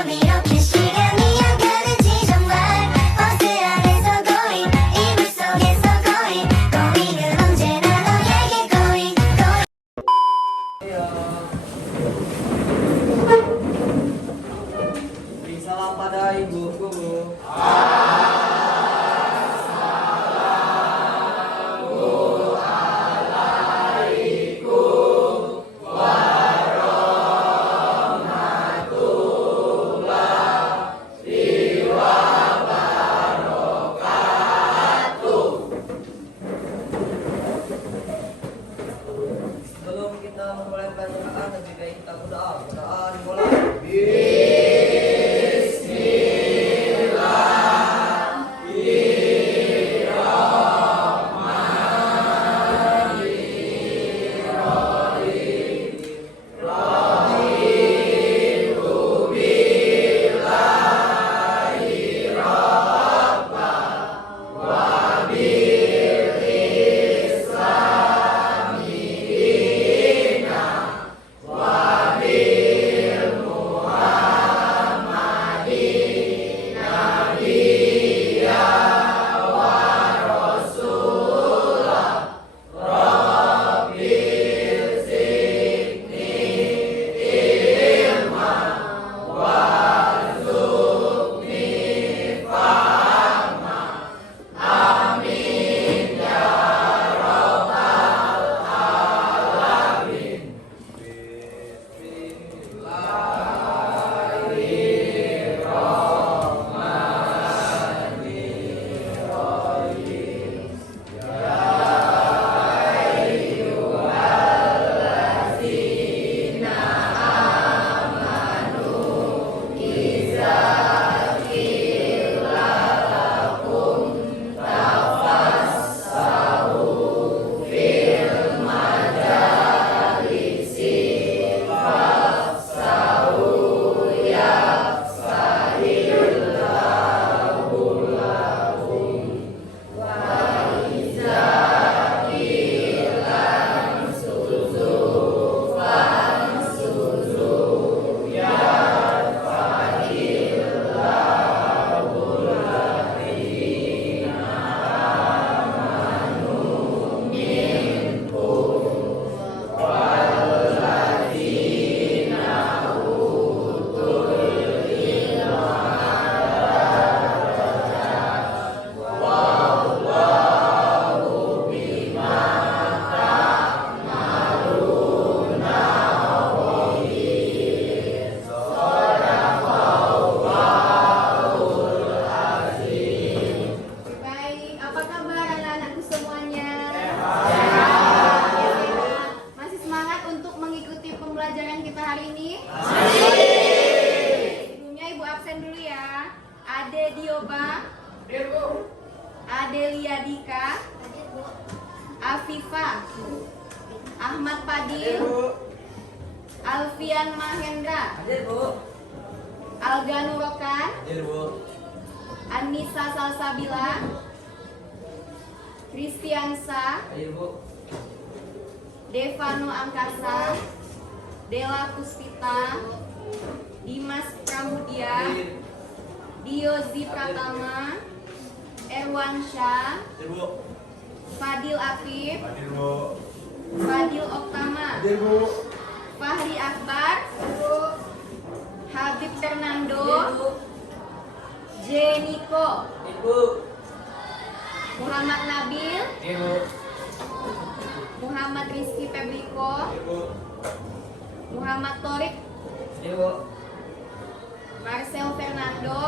밤 이렇게 시간이 안 가는지 정말 버스 안에서 고잉 이불 속에서 고잉 고잉은 언제나 너에게 고잉 Beri salam pada ibu guru. Sebelum kita memulai pelajaran, lebih baik kita berdoa. Berdoa dimulai. Baik, apa kabar anak-anakku semuanya? Sehat. Masih semangat untuk mengikuti pembelajaran kita hari ini? Sebelumnya ibu absen dulu ya. Ade Dioba, Adelia Dika, Afifa, Ahmad Padil, Alfian Mahendra, Hadir bu. Alga Nurokan, Hadir bu. Anissa Salsabila, Kristiansa, Hadir bu. Devano Angkasa, Dela Puspita, Dimas Pramudia, Diozi Pratama, Erwan Syah, Hadir bu. Fadil Afif, Hadir bu. Fadil Oktama, Hadir bu. Fahri Akbar, Habib Fernando, Jeniko, Hadir bu. Muhammad Nabil, Hadir bu. Muhammad Rizky Febriko, Hadir bu. Muhammad Torik, Hadir bu. Marcel Fernando,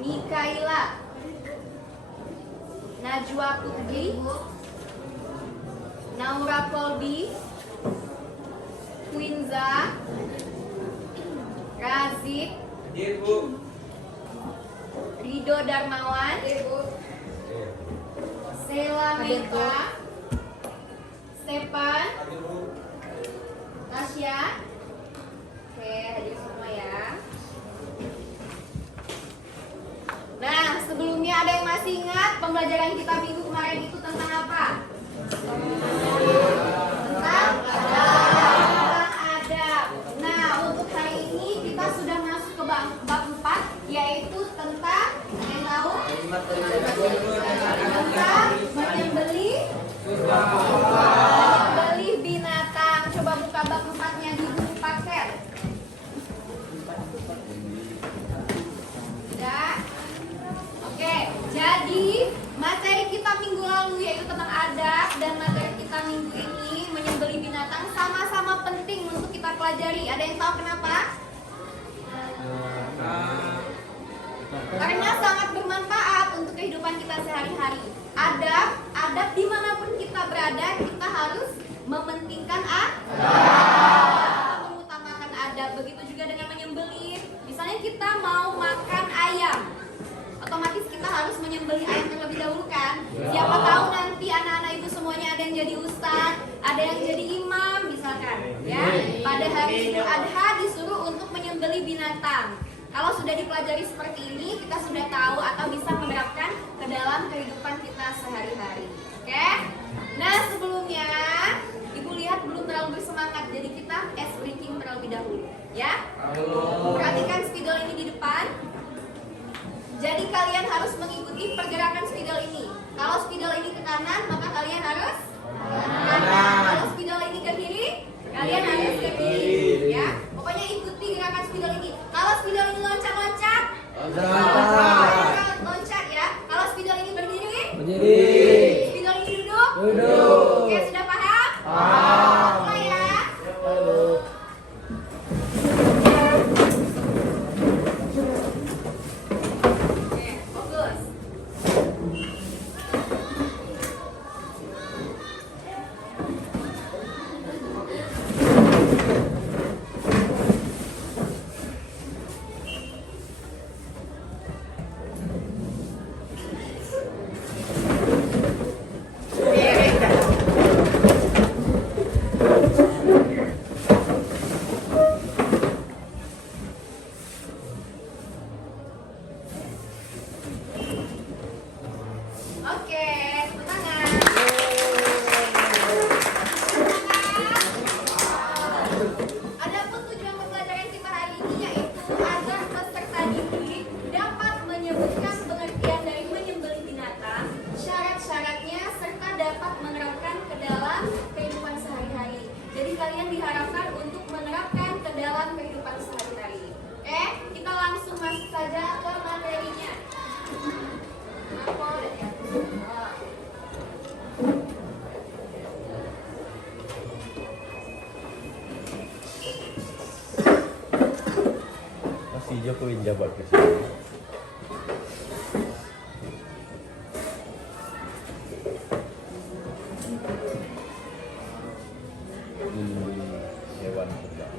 Mikaila, Najwa Putri, Naura Kolbi, Quinza, Razik, Hadir bu. Rido Darmawan, Sela Meka, Stepan, Hadir bu. Tasya. Oke, hadir semua ya. Nah, sebelumnya ada yang masih ingat pembelajaran kita minggu kemarin itu tentang apa? Tentang adab. Nah, untuk hari ini kita yang tahu kenapa? Karena sangat bermanfaat untuk kehidupan kita sehari-hari. Adab dimanapun kita berada, kita harus mementingkan mengutamakan adab. Begitu juga dengan menyembelih. Misalnya kita mau makan ayam, otomatis kita harus menyembelih ayam terlebih dahulu kan. Siapa tahu nanti anak-anak itu semuanya ada yang jadi ustadz, ada yang jadi imam misalkan, ya. Pada hari Idul Adha disuruh untuk menyembelih binatang. Kalau sudah dipelajari seperti ini, kita sudah tahu atau bisa menerapkan ke dalam kehidupan kita sehari-hari. Oke? Nah, sebelumnya Ibu lihat belum terlalu bersemangat, jadi kita ice breaking terlebih dahulu, ya. Perhatikan spidol ini di depan. Jadi kalian harus mengikuti pergerakan spidol ini. Kalau spidol ini ke kanan, maka kalian harus kanan. Kalau spidol ini ke kiri, kalian harus ke kiri, ya. Pokoknya ikuti gerakan spidol ini. Kalau spidol ini loncat-loncat, loncat ya. Kalau spidol ini berdiri, spidol ini duduk. Oke, sudah paham? Mulai ya. Oke, fokus. Oke, tepuk tangan. Adapun tujuan pembelajaran kita hari ini yaitu agar peserta didik dapat menyebutkan pengertian dari menyembelih binatang, syarat-syaratnya serta dapat menerapkan ke dalam kehidupan sehari-hari. Jadi kalian diharapkan untuk menerapkan ke dalam kehidupan sehari-hari. Oke, kita langsung masuk saja ke materinya. Masih Jokowi jabat ke sini. Hewan terbang.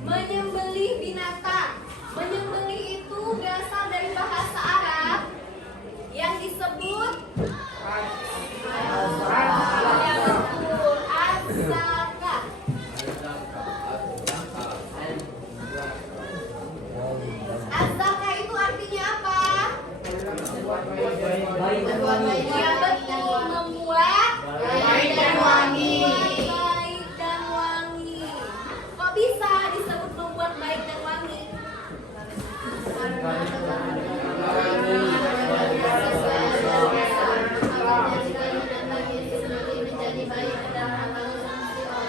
Menyembelih binatang. Menyembelih itu berasal dari bahasa Arab yang disebut az-zakah. Az-zakah itu artinya apa? Ya betul, membuat baik dan wangi. Baik dan wangi. Kok bisa disebut membuat baik dan wangi?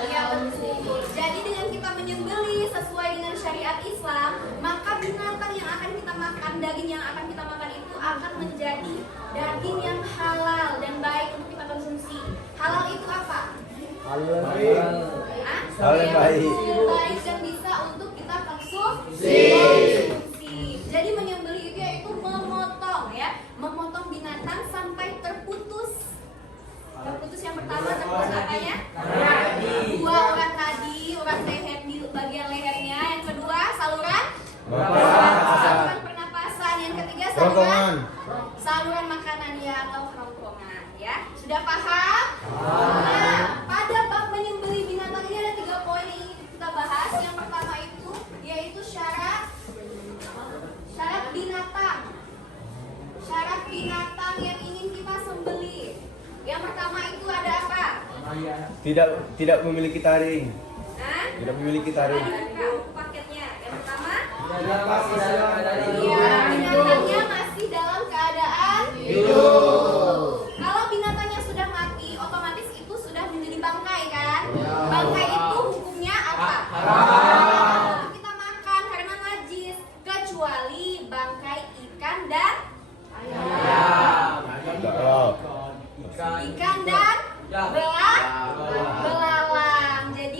Iya betul. Jadi dengan kita menyembelih sesuai dengan syariat Islam, maka binatang yang akan kita makan, daging yang akan kita makan itu akan menjadi daging yang halal dan baik untuk kita konsumsi. Halal itu apa? Hal yang baik. Baik dan bisa untuk kita konsumsi. Jadi menyembelih itu yaitu memotong ya, memotong binatang sampai terputus. Terputus yang pertama terputus apanya? Dua urat nadi, urat leher di bagian lehernya. Yang kedua saluran pernapasan. Yang ketiga saluran makanannya atau kerongkongan ya. Sudah paham? Nah, pada bab menyembelih binatang ini ada 3 poin yang ingin kita bahas. Yang pertama itu yaitu syarat binatang. Syarat binatang yang ingin kita sembelih. Yang pertama itu ada apa? Tidak memiliki taring. Hah? Tidak memiliki taring. Dibuka buku paketnya. Yang pertama, Masih dalam keadaan iya, binatangnya masih dalam keadaan hidup. Kalau binatangnya sudah mati, otomatis itu sudah menjadi bangkai kan? Bangkai itu hukumnya apa? Haram. Kita makan karena najis, kecuali bangkai ikan dan Tidak. ikan dan belalang. Jadi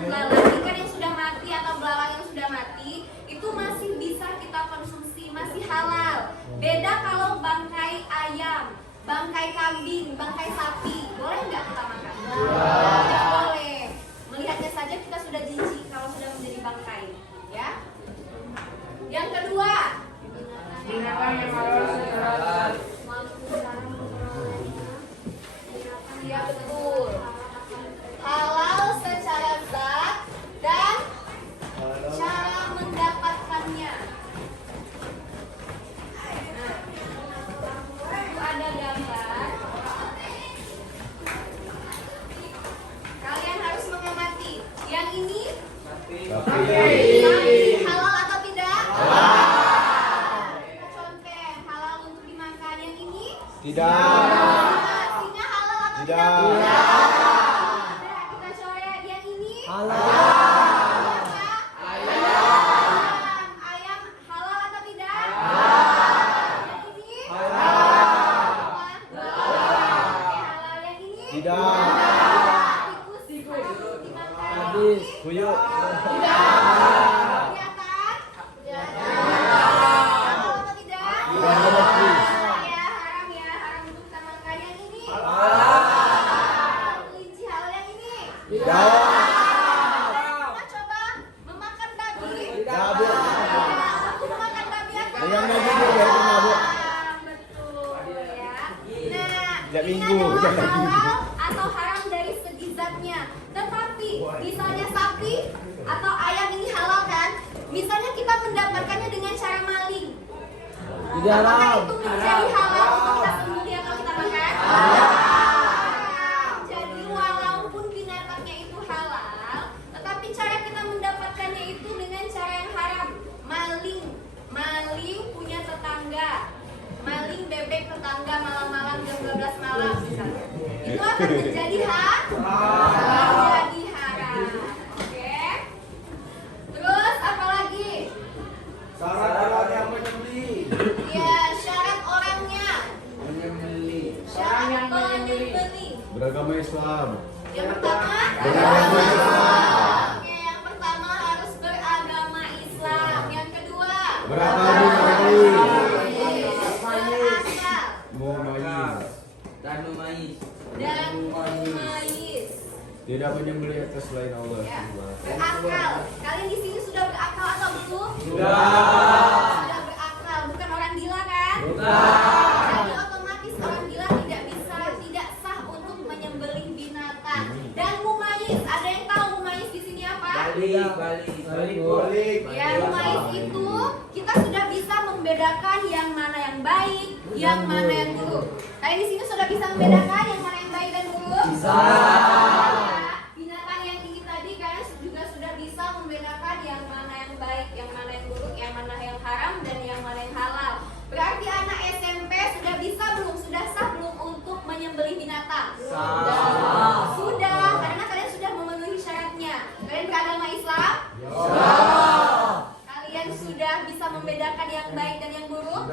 belalang, ikan yang sudah mati atau belalang yang sudah mati itu masih bisa kita konsumsi, masih halal. Beda kalau bangkai ayam, bangkai kambing, bangkai sapi, boleh nggak kita makan? Tidak boleh. Melihatnya saja kita sudah jijik kalau sudah menjadi bangkai, ya. Yang kedua, Binatang yang halal secara ya betul. Halal secara zat dan cara mendapatkannya. Nah, itu ada gambar. Kalian harus mengamati. Yang ini Sapi. halal atau tidak? Kita contoh halal untuk dimakan. Yang ini Tidak. singa halal atau Tidak. tidak? Kita coret yang ini. Ayam halal atau tidak? Yang ini? Halal. Yang ini? Tidak. Tikus halal untuk dimakan. Habis. Kuyuk. Kelihatan? Halal atau tidak? Ya, haram ya, haram untuk kita makan. Yang ini? Kelinci halal. Yang ini? Tidak. Kita coba memakan babi. Babi. Untuk memakan babi apa? Yang babi juga itu mabuk. Betul ya. Nah, Tiap ini minggu, adalah tiap minggu. halal atau haram dari segi zatnya. Tetapi misalnya sapi atau ayam ini halal kan? Misalnya kita mendapatkannya dengan cara maling. Apakah itu menjadi halal untuk kita sembelih atau kita makan? Jadi walaupun binatangnya itu halal, tetapi cara kita mendapatkannya itu dengan cara yang haram. Maling, maling punya tetangga, maling bebek tetangga malam-malam jam 12 malam misalnya. Itu akan menjadi menjadi haram. Oke. Terus apa lagi? syarat orang yang menyembelih. Ya, syarat orangnya. Menyembelih. Syarat penyembelih. Beragama Islam. Yang pertama, Beragama Islam. Oke, yang pertama harus beragama Islam. Yang kedua, Beragama Islam. berakal Mumayyiz. Tanu mais. dan mumayyiz. Tidak menyembelih atas selain Allah. Ya, berakal. Kalian di sini sudah berakal atau belum? Sudah berakal, bukan orang gila kan? Jadi otomatis orang gila tidak sah untuk menyembelih binatang. Dan mumayyiz, ada yang tahu mumayyiz di sini apa? Balik. Ya, mumayyiz itu kita sudah bisa membedakan yang mana yang baik, yang mana yang buruk. Kalian di sini sudah bisa membedakan yang mana yang baik dan buruk? Bisa. Binatang yang tinggi tadi kalian juga sudah bisa membedakan yang mana yang baik, yang mana yang buruk, yang mana yang haram dan yang mana yang halal. Berarti anak SMP sudah bisa belum? Sudah sah belum untuk menyembelih binatang? Sudah, karena kalian sudah memenuhi syaratnya. Kalian beragama Islam? Kalian sudah bisa membedakan yang baik dan yang buruk?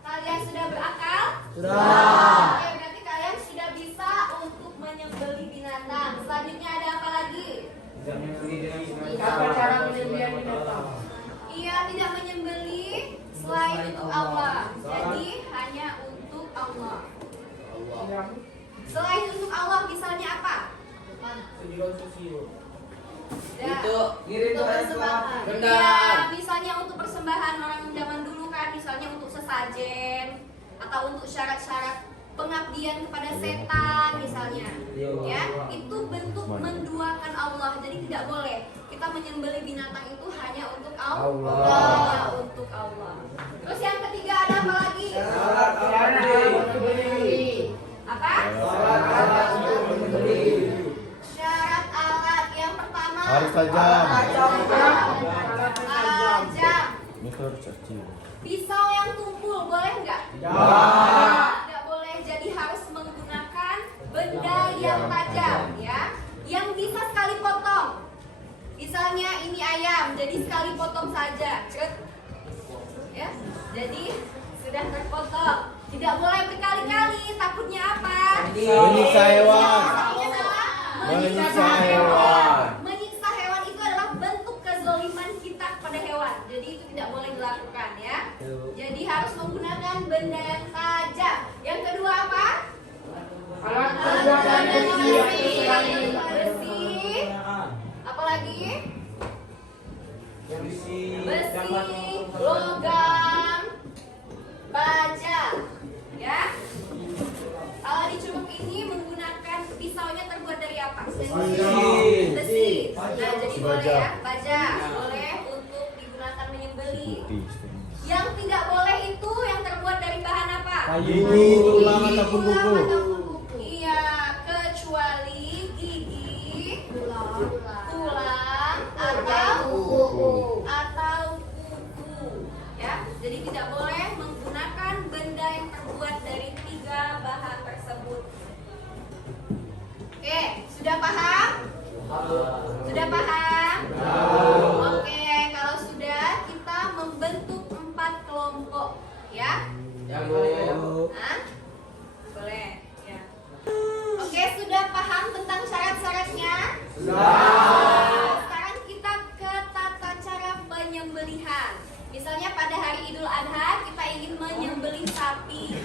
Kalian sudah berakal? Oke, berarti kalian sudah bisa untuk menyembelih binatang. Selanjutnya ada apa lagi? Apa cara menyembelih binatang? Iya, tidak menyembelih selain untuk Allah. Jadi hanya untuk Allah. Selain untuk Allah, misalnya apa? Itu ngirim Untuk doa persembahan. Benar. Iya, misalnya untuk persembahan orang zaman dulu kan, misalnya untuk sesajen atau untuk syarat-syarat pengabdian kepada setan misalnya. Ya, itu bentuk menduakan Allah. Jadi tidak boleh kita menyembelih binatang itu hanya untuk Allah. Untuk Allah. Terus yang ketiga ada apa lagi? Syarat orang yang menyembelih. Apa? Syarat alat yang pertama Harus tajam. tajam. Ini harus kecil. Pisau yang tumpul boleh nggak? Tidak. Tidak boleh. Jadi harus menggunakan benda yang tajam ya, yang bisa sekali potong. Misalnya ini ayam, jadi sekali potong saja. Cet. Ya, jadi sudah terpotong. Tidak boleh berkali-kali. Takutnya apa? Menyiksa hewan. Takutnya apa? Menyiksa hewan. Jadi harus menggunakan benda yang tajam. Yang kedua apa? Alat bersih. Apalagi? Besi, logam, baja, ya. Kalau di Curug ini menggunakan pisaunya terbuat dari apa? Besi. Nah, jadi boleh ya, baja boleh untuk digunakan menyembelih. Yang tidak boleh itu yang terbuat dari bahan apa? Gigi, tulang ataupun kuku. Iya, kecuali gigi, tulang atau kuku. Ya, jadi tidak boleh menggunakan benda yang terbuat dari 3 bahan tersebut. Oke, sudah paham? Sudah paham? Oke, kalau sudah kita membentuk 4 kelompok, ya. Hah? Boleh, ya. Oke, sudah paham tentang syarat-syaratnya? Sekarang kita ke tata cara penyembelihan. Misalnya pada hari Idul Adha kita ingin menyembelih sapi.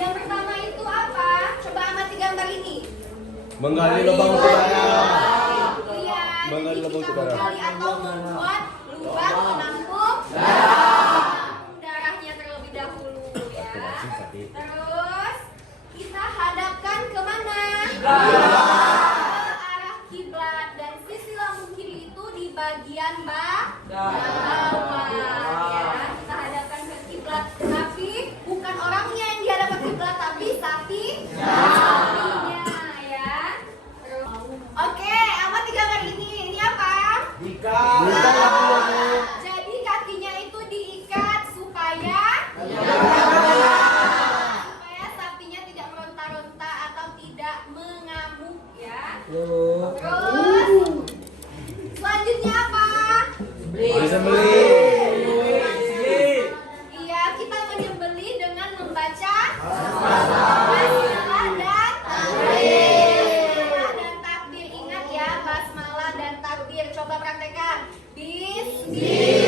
Yang pertama itu apa? Coba amati gambar ini. Menggali lubang untuk darah. Iya, Menggali jadi lubang kita untuk darah. menggali atau membuat lubang penampung darahnya terlebih dahulu, ya. Terus kita hadapkan kemana? Ke arah kiblat, dan sisi lambung kiri itu di bagian bawah, ya. Kita hadapkan ke kiblat, tapi bukan orangnya yang dihadapkan kiblat, tapi sapinya, ya. Terus, oke, amati gambar ini. Ini apa? Jadi kakinya itu diikat supaya sapinya tidak meronta-ronta atau tidak mengamuk, ya. Terus selanjutnya apa? Disembelih. Iya, kita menyembelih dengan membaca basmalah dan takbir. Ingat ya, basmalah dan takbir. Coba praktekkan. Oke,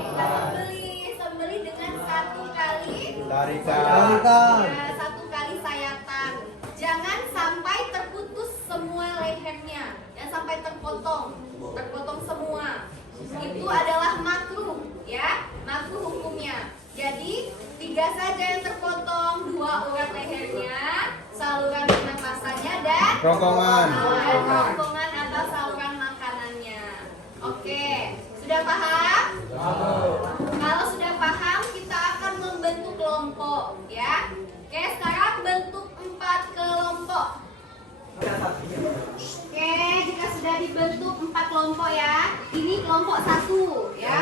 kita sembelih dengan 1 kali. Tarikan. Ya, 1 kali sayatan. Jangan sampai terputus semua lehernya, ya, sampai terpotong semua. Itu adalah makruh, ya, makruh hukumnya. Jadi 3 saja yang terpotong, 2 urat lehernya, saluran pernapasannya, dan Rongkongan. rongkongan atau saluran makanannya. Oke, sudah paham? Kalau sudah paham, kita akan membentuk kelompok, ya. Oke, sekarang bentuk 4 kelompok. Oke, jika sudah dibentuk 4 kelompok, ya. Ini kelompok 1, ya.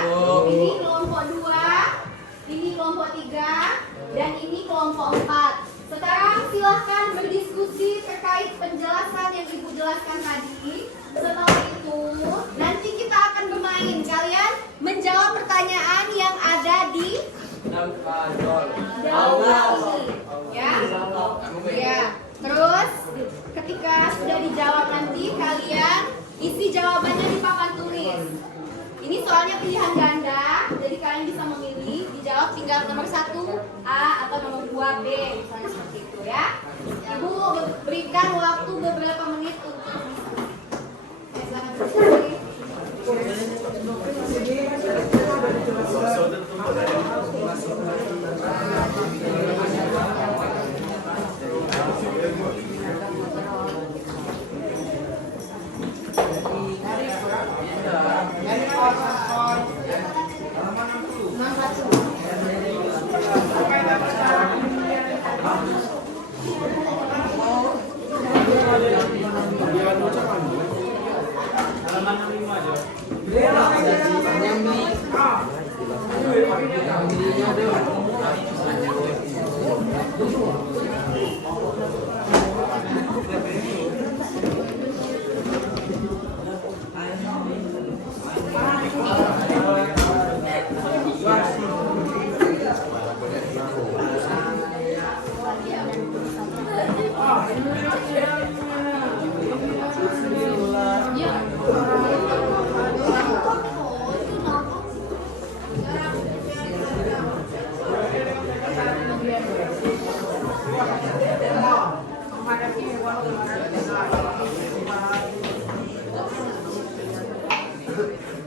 Ini kelompok 2, ini kelompok 3, dan ini kelompok 4. Sekarang silahkan berdiskusi terkait penjelasan yang Ibu jelaskan tadi. Setelah itu, nanti kita akan bermain. Kalian menjawab pertanyaan yang ada di aula ini, ya. Ya. Terus ketika sudah dijawab nanti kalian isi jawabannya di papan tulis. Ini soalnya pilihan ganda, jadi kalian bisa memilih. Dijawab tinggal nomor 1 A atau nomor 2 B, misalnya seperti itu, ya. Ibu berikan waktu beberapa menit untuk silakan berdiskusi.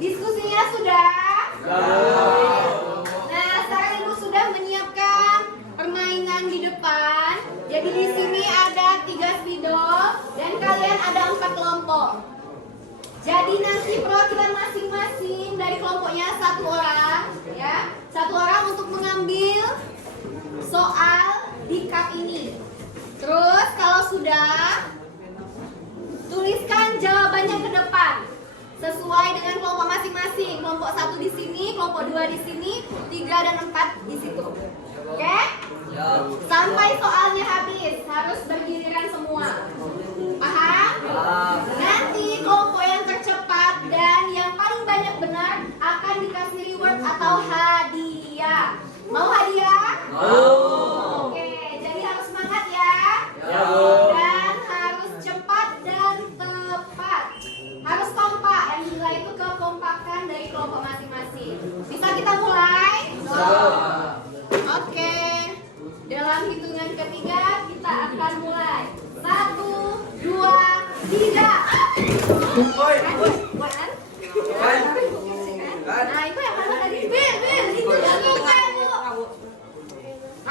Diskusinya sudah? Nah, sekarang Ibu sudah menyiapkan permainan di depan. Jadi di sini ada 3 spidol dan kalian ada 4 kelompok. Jadi nanti perwakilan masing-masing dari kelompoknya 1 orang, ya. 1 orang untuk mengambil soal di cup ini. Terus kalau sudah, tuliskan jawabannya ke depan sesuai dengan kelompok masing-masing. Kelompok 1 di sini, kelompok 2 di sini, 3 dan 4 di situ. Oke? Sampai soalnya habis, harus bergiliran semua. Paham? Nanti kelompok yang tercepat dan yang paling banyak benar akan dikasih reward atau hadiah. Mau hadiah? Oke, jadi harus semangat ya. Dan harus cepat dan tepat. Harus kompak. Yang nilai itu kekompakan dari kelompok masing-masing. Bisa kita mulai? Oke. Dalam hitungan ketiga kita akan mulai. 1, 2, 3. Nah, itu yang mana tadi? Bil, itu yang buka ya, Bu.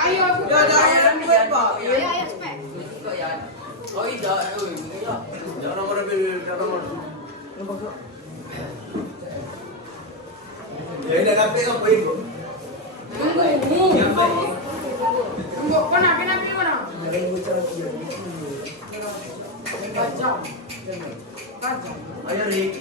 Ayo, Bu. Ayo, cepet. Oh iya, Jangan nomor bil, jangan nomor. Ya ini ada apa itu? Ayo Rik,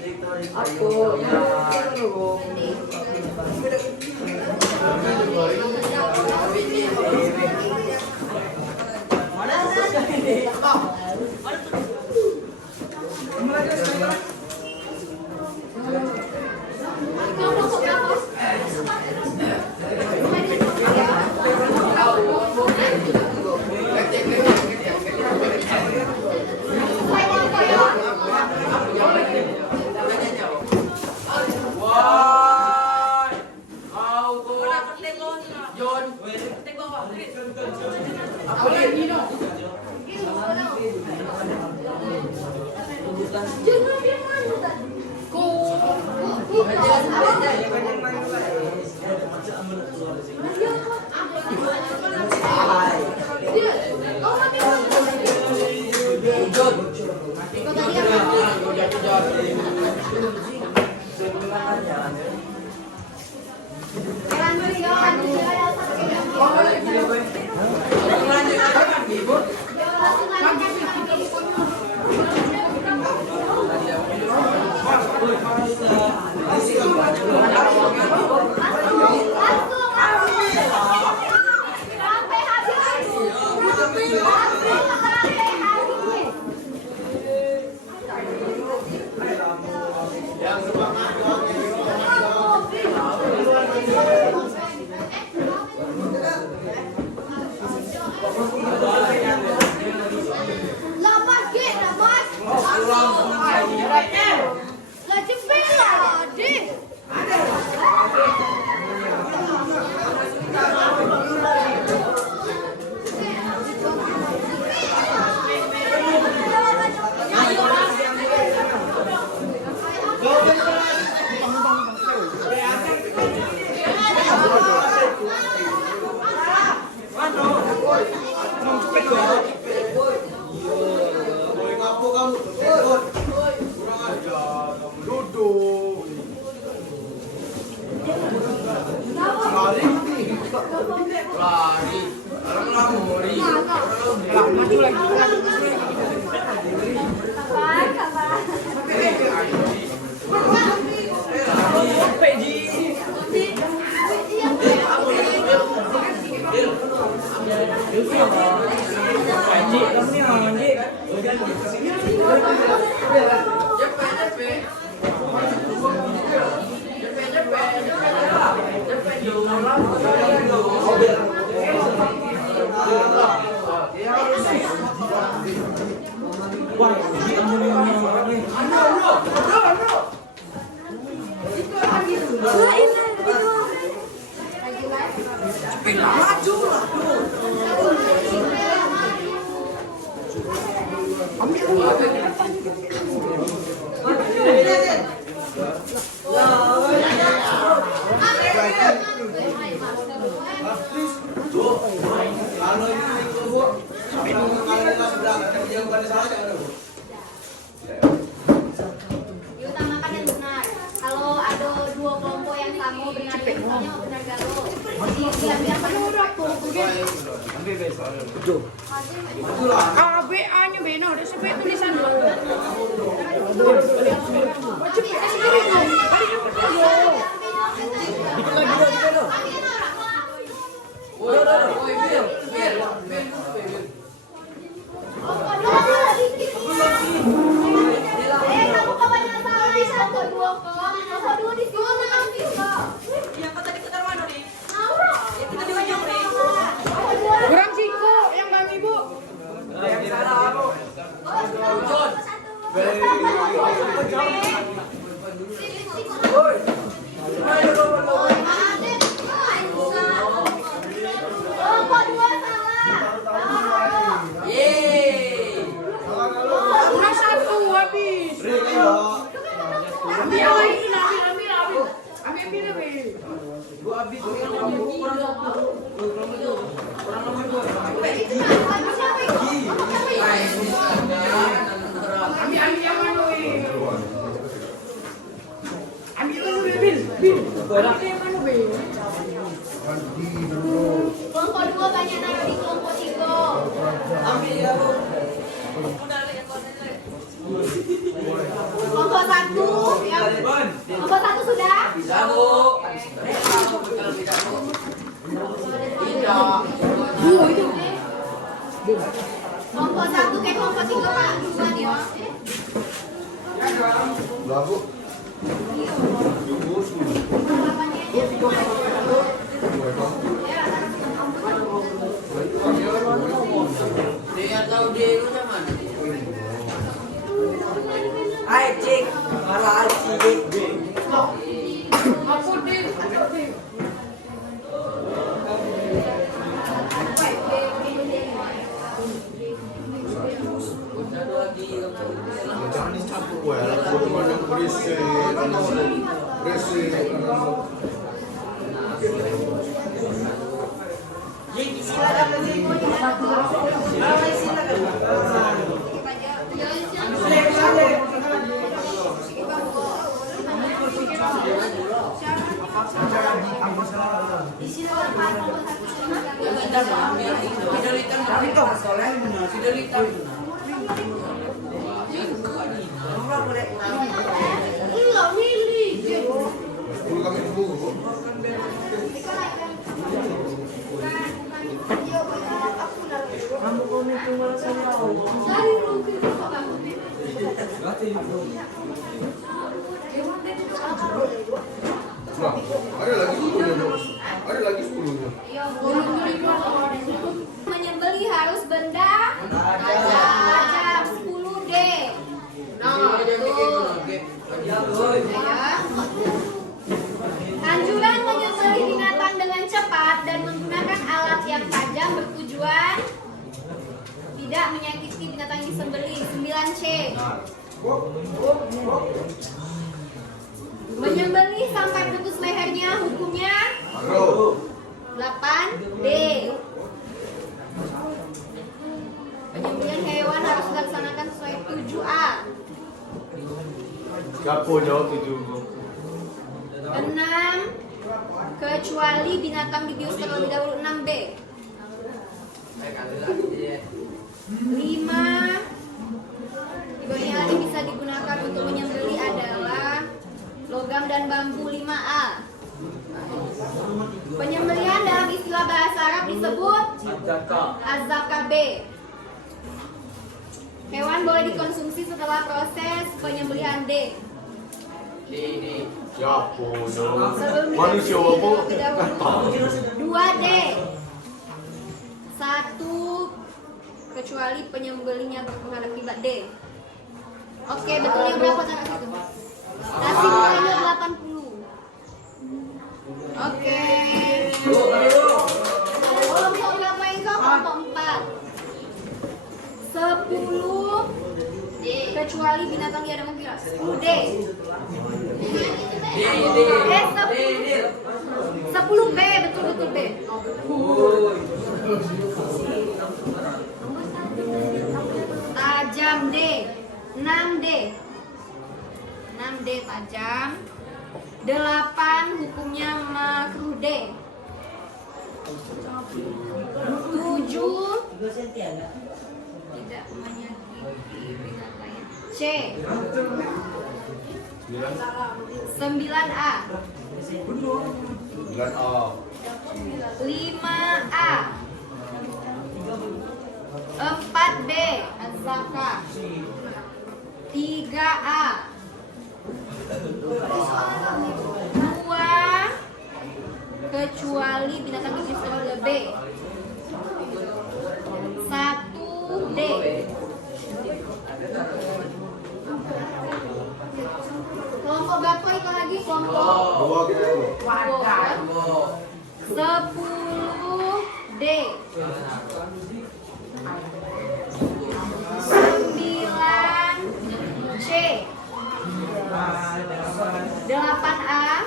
Ambil. misalnya mau benar galuh. Diambil menurut tuh. A, B, A-nya beda, udah sampai tulisan. Kamu kapan salah di satu dua kok? Kok dua di sini nanti kok. Yang kata di ketar mana nih? Naura. Ya kita di ujung nih. Kurang Ciko, yang kami Bu. Yang salah aku. Oh, kok dua salah? Yeay. Kurang 1 habis. Ambil lagi, ambil lebih. Gua habis kurang Ambil yang mana weh? Ambil dulu Bil. Ambil yang mana weh? Kelompok dua banyak naruh di kelompok tiga. ambil ya bu. Kelompok satu, ya. Kelompok satu sudah. Bisa bu. Kalau tidak bu. Tidak. Kelompok satu kayak kelompok tiga Pak duluan ya. Lagu. Harapannya aja semua. Dia tahu dia itu zaman. Hai cik, malah cik. Aku deh. Jangan dicampur gue, lagu cuma yang berisi, berisi. Cik, silakan cik. Silakan. Enggak milih. Dulu kami tunggu. Dari rugi kok kamu. Nah, ada lagi 10-nya, Bos. Ada lagi 10-nya. Menyembeli harus benda tajam 10D. Nah, tuh. Ya. Anjuran menyembelih binatang dengan cepat dan menggunakan alat yang tajam bertujuan tidak menyakiti binatang yang disembelih. 9C. Menyembelih sampai putus lehernya hukumnya Halo. 8D. Penyembelihan hewan harus dilaksanakan sesuai 7A. Siapa jawab itu? 6. Kecuali binatang dibius terlebih dahulu 6B. 5. Di bawahnya hal yang bisa digunakan untuk menyembelih adalah logam dan bambu 5A. Penyembelihan dalam istilah bahasa Arab disebut azaka B. Hewan boleh dikonsumsi setelah proses penyembelihan D. Siapa jawab? Sebelum Manusia apa? terlebih dahulu. 2D. 1. Kecuali penyembelihnya menghadap kiblat D. Oke, betulnya berapa cara itu? Nasi nilainya 80. Oke. Kelompok berapa itu? Kelompok 4. 10. Kecuali binatang yang ada mengkira. 10D. 10B, betul-betul B. Tajam D. 6D. 6D tajam. 8 hukumnya makruh D. 7 tidak menyakiti binatang. C. 9A. 9A. 5A. 4B Az-Zakah. 3A. 2 kecuali binatang jenis keluarga B. 1D. Kelompok berapa itu lagi? Kelompok 2 kita dulu. 10D. 9C. 8A.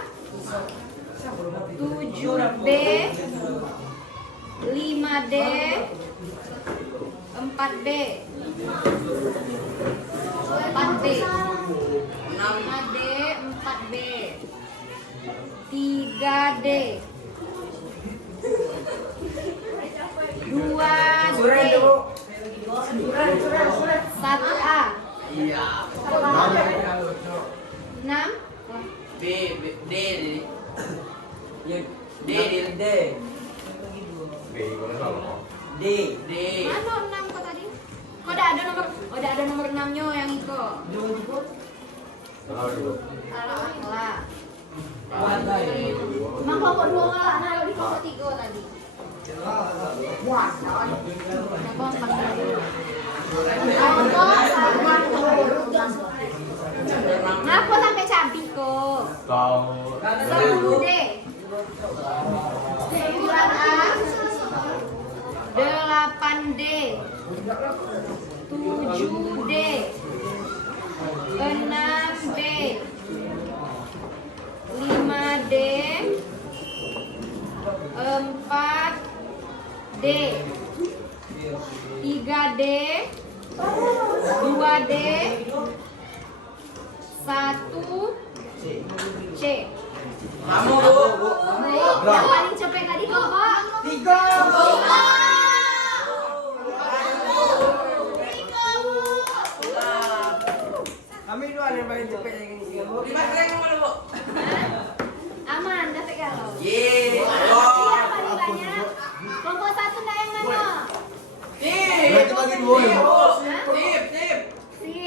7B. 5D. 4B. 4B. 5D. 4B. 3D. 2D. 1A. 6. B, D. B gimana salah? D. Mana 6 kok tadi? Kok udah ada nomor 6-nya yang itu. Salah dulu. Salah. Emang kelompok 2 lah, nah di kelompok 3 tadi. Wah, ngapa sampai cabi kok? Kau 10D. 9A. 8D. 7D. 6B. 5D. 4D. 3D. 2D. 1C. Kamu, Bu. Yang paling cepet tadi kok? 3. Kami dua yang paling cepet yang ini. Lima kali yang mana, Bu? Aman, dapat galau. Yeay. Iya, paling banyak. Kelompok 1 enggak yang mana? Berarti bagi 2 ya, Bu? Sip. Sip.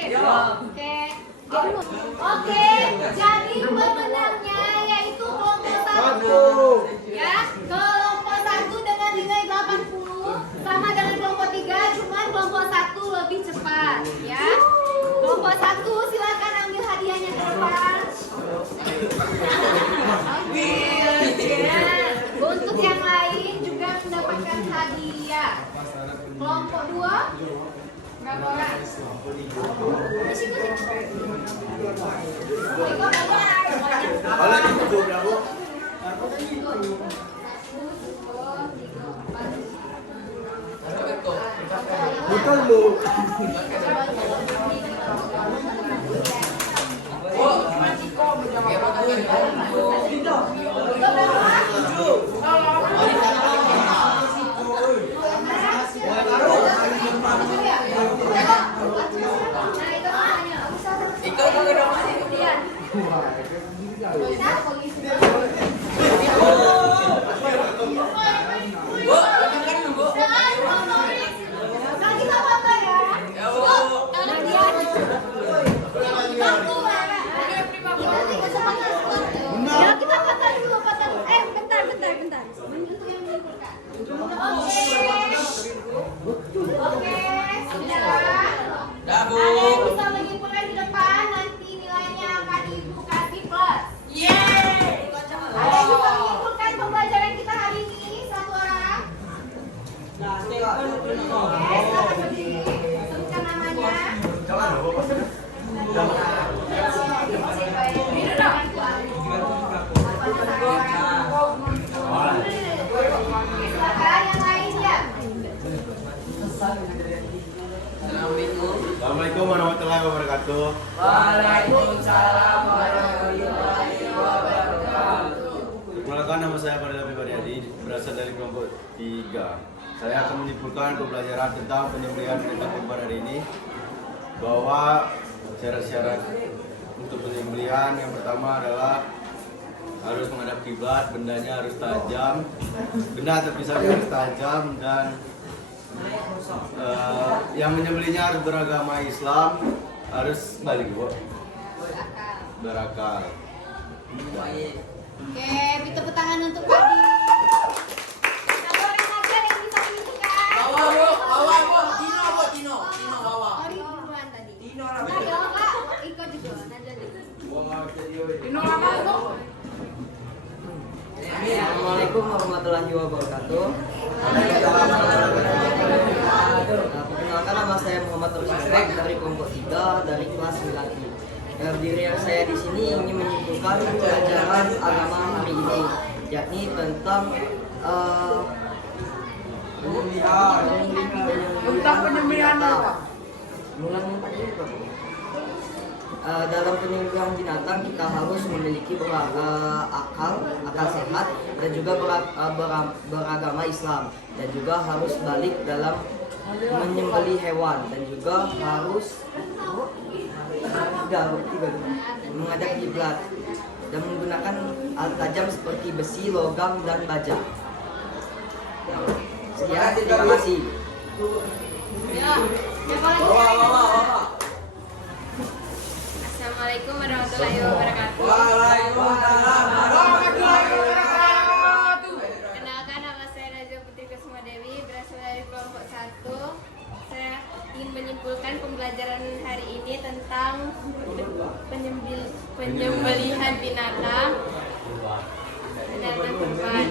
Ya. Oke. Oke, jadi pemenangnya yaitu kelompok 1. Ya, kelompok 1 dengan nilai 80 sama dengan kelompok 3, cuman kelompok 1 lebih cepat, ya. Kelompok 1 silakan ambil hadiahnya ke depan. Oke. Ya. Untuk yang lain juga mendapatkan hadiah. Kelompok 2 berapa orang? Kalau itu berapa? Bukan lu. Assalamualaikum warahmatullahi wabarakatuh. Waalaikumsalam warahmatullahi wabarakatuh. Perkenalkan, nama saya Fadil Habib Aryadi, berasal dari kelompok 3. Saya akan menyimpulkan pembelajaran tentang penyembelihan binatang kurban hari ini, bahwa syarat-syarat untuk penyembelihan yang pertama adalah harus menghadap kiblat, bendanya harus tajam, benda terpisah harus tajam, dan yang menyembelihnya harus beragama Islam, harus balik berakal. Oke, beri tepuk tangan untuk Kadi. Ada orang ajar yang bisa menunjukkan. Tino, bawa. Ori duluan tadi. Tino lah. Nah, ya Kak, ikut juga. Najwa juga. Dino apa lu? Assalamualaikum warahmatullahi wabarakatuh. Perkenalkan, nama saya Muhammad Rusrek dari kelompok 3 dari kelas 9. Diri saya di sini ingin menyimpulkan pelajaran agama hari ini, yakni tentang penyembelihan apa? Dalam penyembelihan binatang kita harus memiliki akal sehat dan juga beragama Islam, dan juga harus balik dalam menyembelih hewan, dan juga harus menghadap kiblat dan menggunakan alat tajam seperti besi, logam, dan baja. Sekian, terima kasih. Ya, siapa lagi? Assalamualaikum warahmatullahi wabarakatuh. Kenalkan, nama saya Najwa Putri Kusuma Dewi, berasal dari kelompok 1. Saya ingin menyimpulkan pembelajaran hari ini tentang penyembelihan binatang kurban.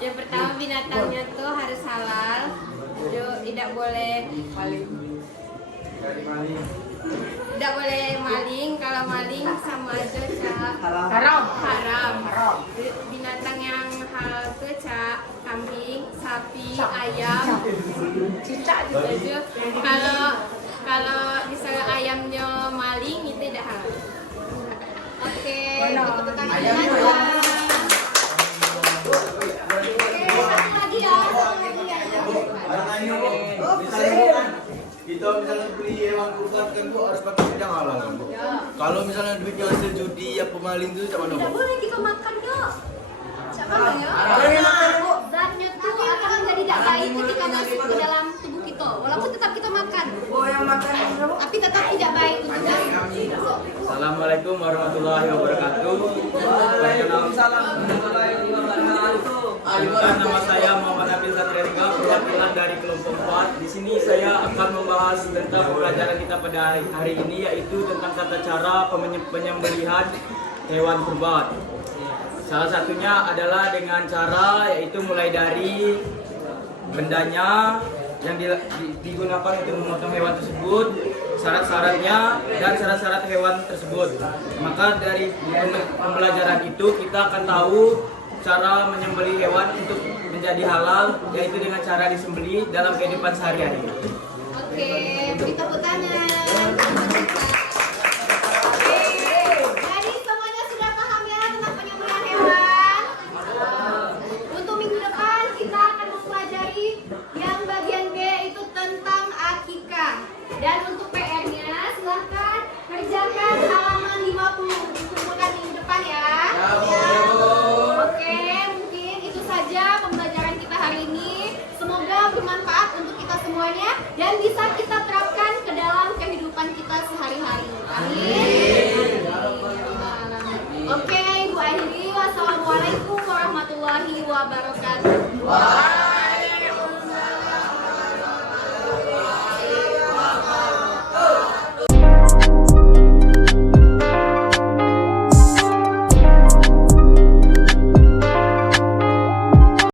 Yang pertama, binatangnya tuh harus halal, tidak boleh maling. Kalau maling sama aja haram. Binatang yang halal tuh kambing, sapi, ayam, cicak juga. Kalau misalnya ayamnya maling itu tidak halal. Oke, tepuk tangan aja. Oke, satu lagi ya. Kita misalnya beli hewan kurban kan Bu harus pakai bidang halal kan Bu. Kalau misalnya duitnya hasil judi ya pemaling itu macam mana Bu? Tidak boleh kita makan yuk. Siapa ya? Zatnya tuh akan menjadi tidak baik ketika masuk ke dalam tubuh kita. Walaupun tetap kita makan. Tapi tetap tidak baik untuk kita. Assalamualaikum warahmatullahi wabarakatuh. Perkenalkan, nama saya Muhammad Nabil Satriarika, perwakilan dari kelompok 4. Di sini saya akan membahas tentang pelajaran kita pada hari ini, yaitu tentang tata cara penyembelihan hewan kurban. Salah satunya adalah dengan cara yaitu mulai dari bendanya yang digunakan untuk memotong hewan tersebut, syarat-syaratnya dan syarat-syarat hewan tersebut. Maka dari pembelajaran itu kita akan tahu cara menyembelih hewan untuk menjadi halal, yaitu dengan cara disembelih dalam kehidupan sehari-hari. Oke, beri tepuk tangan. Jadi semuanya sudah paham ya tentang penyembelihan hewan? Untuk minggu depan kita akan mempelajari yang bagian B, itu tentang akikah. Dan untuk PR-nya silahkan kerjakan halaman 50. Dikumpulkan minggu depan ya. Oke, mungkin itu saja pembelajaran kita hari ini. Semoga bermanfaat untuk kita semuanya dan bisa kita terapkan ke dalam kehidupan kita sehari-hari. Amin. Oke, Ibu akhiri. Wassalamualaikum warahmatullahi wabarakatuh.